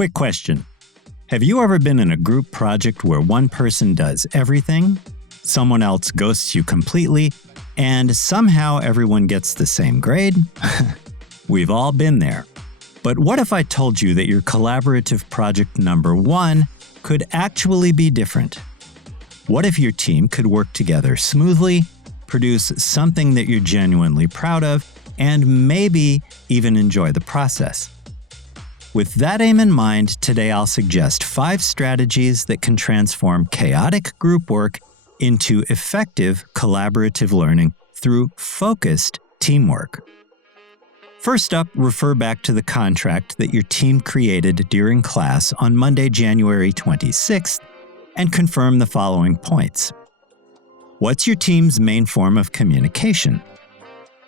Quick question. Have you ever been in a group project where one person does everything, someone else ghosts you completely, and somehow everyone gets the same grade? We've all been there. But what if I told you that your collaborative project number 1 could actually be different? What if your team could work together smoothly, produce something that you're genuinely proud of, and maybe even enjoy the process? With that aim in mind, today I'll suggest 5 strategies that can transform chaotic group work into effective collaborative learning through focused teamwork. First up, refer back to the contract that your team created during class on Monday, January 26th, and confirm the following points. What's your team's main form of communication?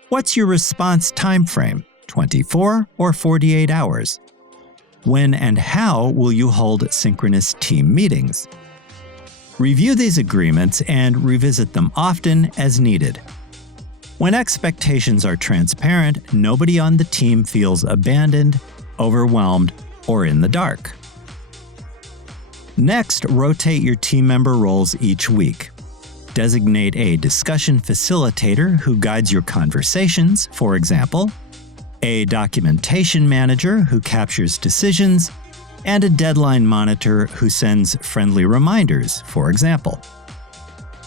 What's your response time frame, 24 or 48 hours? When and how will you hold synchronous team meetings? Review these agreements and revisit them often as needed. When expectations are transparent, nobody on the team feels abandoned, overwhelmed, or in the dark. Next, rotate your team member roles each week. Designate a discussion facilitator who guides your conversations, for example, a documentation manager who captures decisions, and a deadline monitor who sends friendly reminders, for example.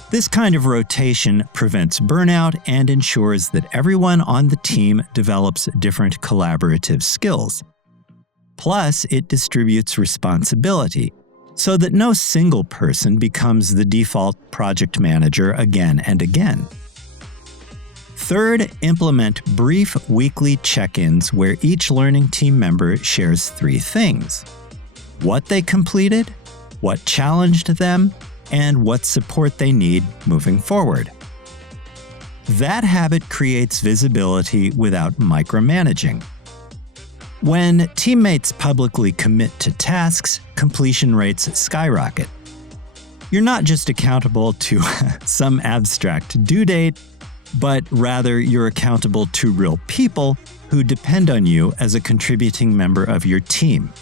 This kind of rotation prevents burnout and ensures that everyone on the team develops different collaborative skills. Plus, it distributes responsibility so that no single person becomes the default project manager again and again. Third, implement brief weekly check-ins where each learning team member shares 3 things: what they completed, what challenged them, and what support they need moving forward. That habit creates visibility without micromanaging. When teammates publicly commit to tasks, completion rates skyrocket. You're not just accountable to some abstract due date, but rather you're accountable to real people who depend on you as a contributing member of your team.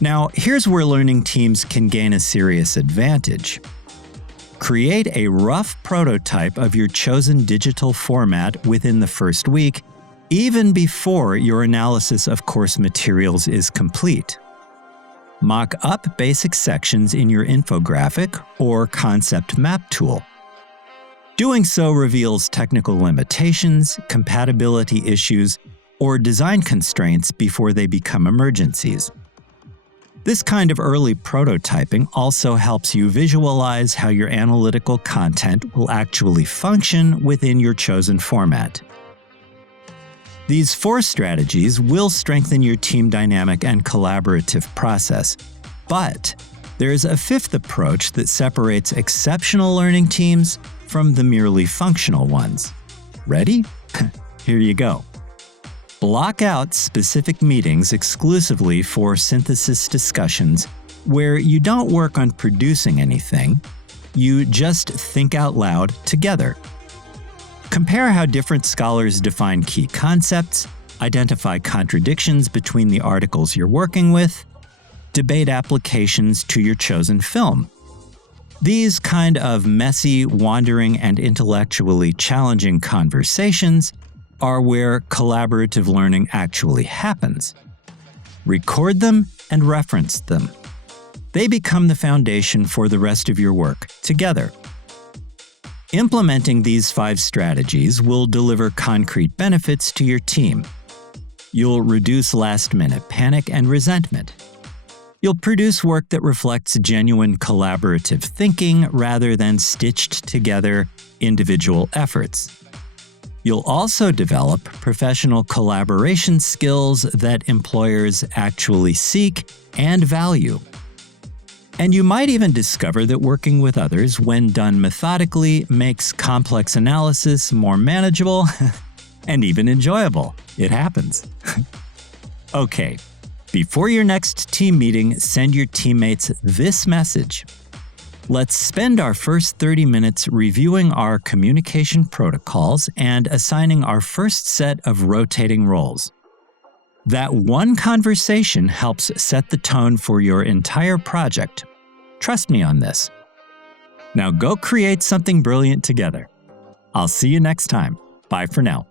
Now, here's where learning teams can gain a serious advantage. Create a rough prototype of your chosen digital format within the first week, even before your analysis of course materials is complete. Mock up basic sections in your infographic or concept map tool. Doing so reveals technical limitations, compatibility issues, or design constraints before they become emergencies. This kind of early prototyping also helps you visualize how your analytical content will actually function within your chosen format. These 4 strategies will strengthen your team dynamic and collaborative process, but there's a 5th approach that separates exceptional learning teams from the merely functional ones. Ready? Here you go. Block out specific meetings exclusively for synthesis discussions where you don't work on producing anything, you just think out loud together. Compare how different scholars define key concepts, identify contradictions between the articles you're working with, debate applications to your chosen film. These kind of messy, wandering, and intellectually challenging conversations are where collaborative learning actually happens. Record them and reference them. They become the foundation for the rest of your work together. Implementing these 5 strategies will deliver concrete benefits to your team. You'll reduce last-minute panic and resentment. You'll produce work that reflects genuine collaborative thinking rather than stitched-together individual efforts. You'll also develop professional collaboration skills that employers actually seek and value. And you might even discover that working with others, when done methodically, makes complex analysis more manageable and even enjoyable. It happens. Okay, before your next team meeting, send your teammates this message. Let's spend our first 30 minutes reviewing our communication protocols and assigning our first set of rotating roles. That one conversation helps set the tone for your entire project. Trust me on this. Now go create something brilliant together. I'll see you next time. Bye for now.